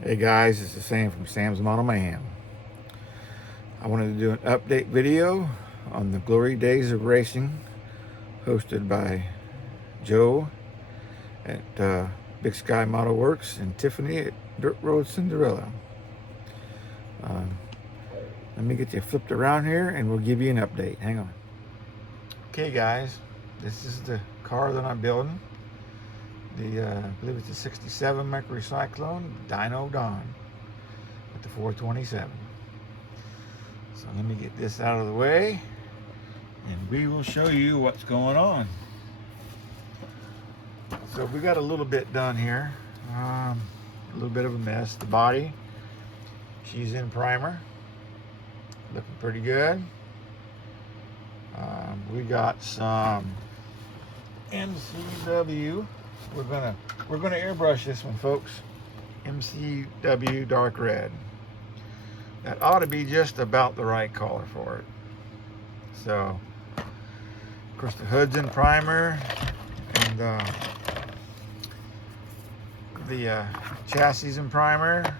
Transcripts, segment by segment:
Hey guys, this is Sam from Sam's Model Man. I wanted to do an update video on the glory days of racing hosted by Joe at Big Sky Model Works and Tiffany at Dirt Road Cinderella. Um, Let me get you flipped around here and we'll give you an update. Hang on. Okay guys, this is the car that I'm building. I believe it's a 67 Mercury Cyclone Dyno Dawn with the 427. So let me get this out of the way and we will show you what's going on. So we got a little bit done here. A little bit of a mess. The body, she's in primer. Looking pretty good. We got some MCW. We're gonna airbrush this one, folks. MCW dark red. That ought to be just about the right color for it. So, of course, the hood's in primer, and the chassis in primer.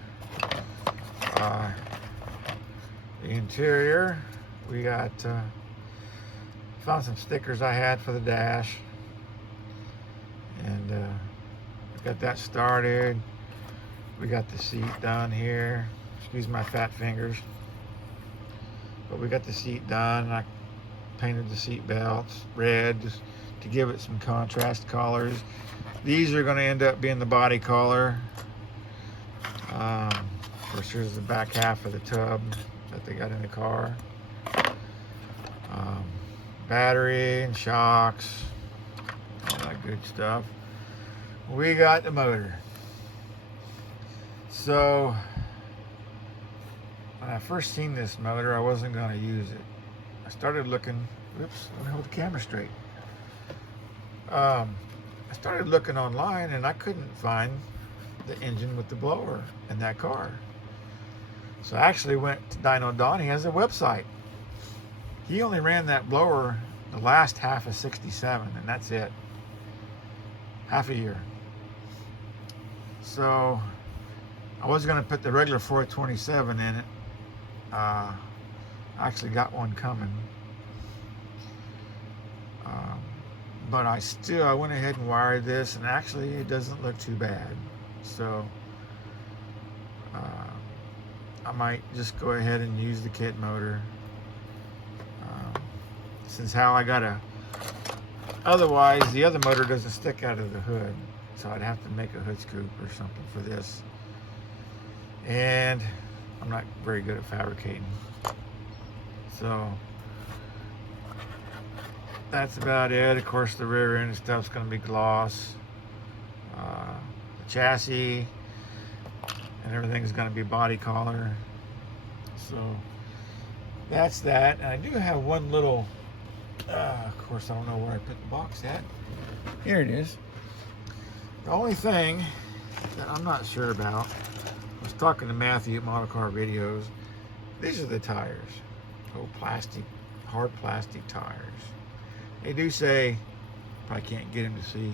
The interior, we got found some stickers I had for the dash, and got that started. We got the seat done here. Excuse my fat fingers, but we got the seat done. And I painted the seat belts red just to give it some contrast colors. These are going to end up being the body color. Of course, here's the back half of the tub that they got in the car. Battery and shocks, all that good stuff. We got the motor. So when I first seen this motor, I wasn't going to use it. I started looking. Oops, let me hold the camera straight. I started looking online and I couldn't find the engine with the blower in that car. So I actually went to Dyno Dawn. He has a website. He only ran that blower the last half of 67, and that's it. Half a year. So I was going to put the regular 427 in it. I actually got one coming. But I went ahead and wired this, and actually it doesn't look too bad. So I might just go ahead and use the kit motor. Since otherwise the other motor doesn't stick out of the hood, so I'd have to make a hood scoop or something for this, and I'm not very good at fabricating, so that's about it. Of course, the rear end stuff's going to be gloss. The chassis and everything's going to be body color. So that's that. And I do have one little, of course, I don't know where I put the box at. Here it is. The only thing that I'm not sure about, I was talking to Matthew at Model Car Videos. These are the tires. Oh, hard plastic tires. They do say, probably can't get him to see,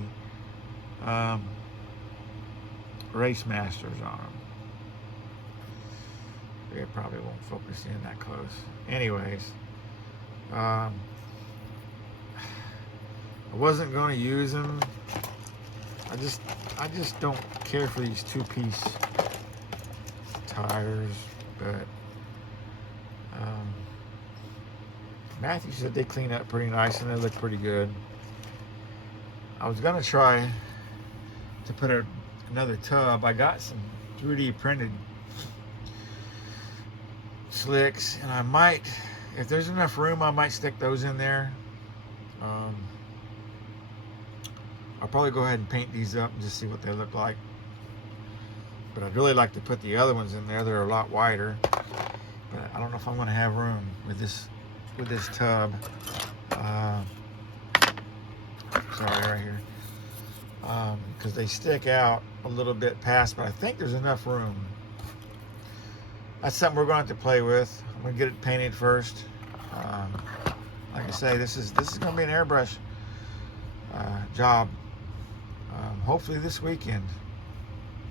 Race Masters on them. It probably won't focus in that close. Anyways, I wasn't going to use them. I just don't care for these two-piece tires, but Matthew said they clean up pretty nice and they look pretty good. I was going to try to put another tub. I got some 3D printed slicks, and I might, if there's enough room, I might stick those in there. I'll probably go ahead and paint these up and just see what they look like. But I'd really like to put the other ones in there. They're a lot wider, but I don't know if I'm going to have room with this tub. Sorry, right here, because they stick out a little bit past, but I think there's enough room. That's something we're going to have to play with. I'm going to get it painted first. Like I say, this is going to be an airbrush job. Hopefully this weekend.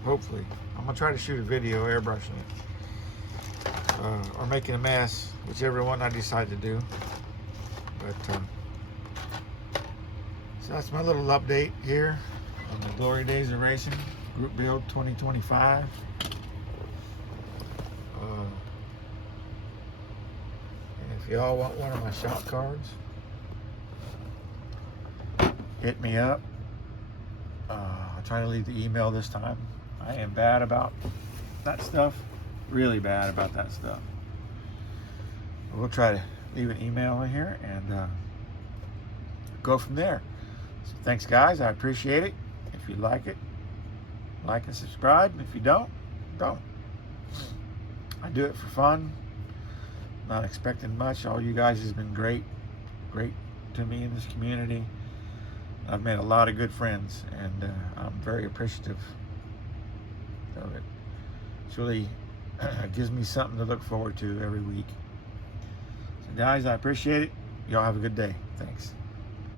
hopefully. I'm gonna try to shoot a video airbrushing it, or making a mess, whichever one I decide to do. But so that's my little update here on the Glory Days of Racing Group Build 2025. And if y'all want one of my shop cards, hit me up. I'll try to leave the email this time. I am bad about that stuff, really bad about that stuff. We'll try to leave an email in here and go from there. So thanks, guys. I appreciate it. If you like it, like and subscribe. If you don't, don't. I do it for fun. Not expecting much. All you guys has been great to me in this community. I've made a lot of good friends, and I'm very appreciative of it. It's really gives me something to look forward to every week. So guys, I appreciate it. Y'all have a good day. Thanks.